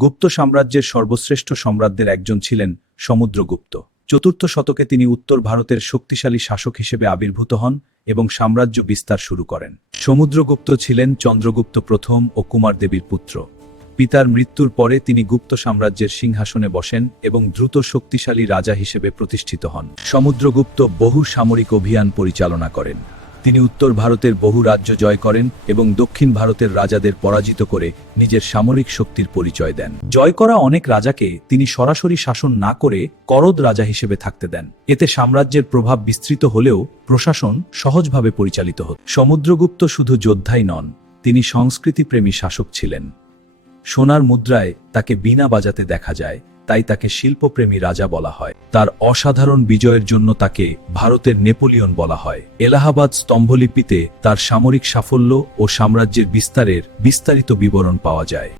গুপ্ত সাম্রাজ্যের সর্বশ্রেষ্ঠ সম্রাটদের একজন ছিলেন সমুদ্রগুপ্ত। চতুর্থ শতকে তিনি উত্তর ভারতের শক্তিশালী শাসক হিসেবে আবির্ভূত হন এবং সাম্রাজ্য বিস্তার শুরু করেন। সমুদ্রগুপ্ত ছিলেন চন্দ্রগুপ্ত প্রথম ও কুমারদেবীর পুত্র। পিতার মৃত্যুর পরে তিনি গুপ্ত সাম্রাজ্যের সিংহাসনে বসেন এবং দ্রুত শক্তিশালী রাজা হিসেবে প্রতিষ্ঠিত হন। সমুদ্রগুপ্ত বহু সামরিক অভিযান পরিচালনা করেন। তিনি উত্তর ভারতের বহু রাজ্য জয় করেন এবং দক্ষিণ ভারতের রাজাদের পরাজিত করে নিজের সামরিক শক্তির পরিচয় দেন। জয় করা অনেক রাজাকে তিনি সরাসরি শাসন না করে করদ রাজা হিসেবে থাকতে দেন। এতে সাম্রাজ্যের প্রভাব বিস্তৃত হলেও প্রশাসন সহজভাবে পরিচালিত হতো। সমুদ্রগুপ্ত শুধু যোদ্ধাই নন, তিনি সংস্কৃতিপ্রেমী শাসক ছিলেন। সোনার মুদ্রায় তাকে বীণা বাজাতে দেখা যায়, তাই তাকে শিল্পপ্রেমী রাজা বলা হয়। তার অসাধারণ বিজয়ের জন্য তাকে ভারতের নেপোলিয়ন বলা হয়। এলাহাবাদ স্তম্ভলিপিতে তার সামরিক সাফল্য ও সাম্রাজ্যের বিস্তারের বিস্তারিত বিবরণ পাওয়া যায়।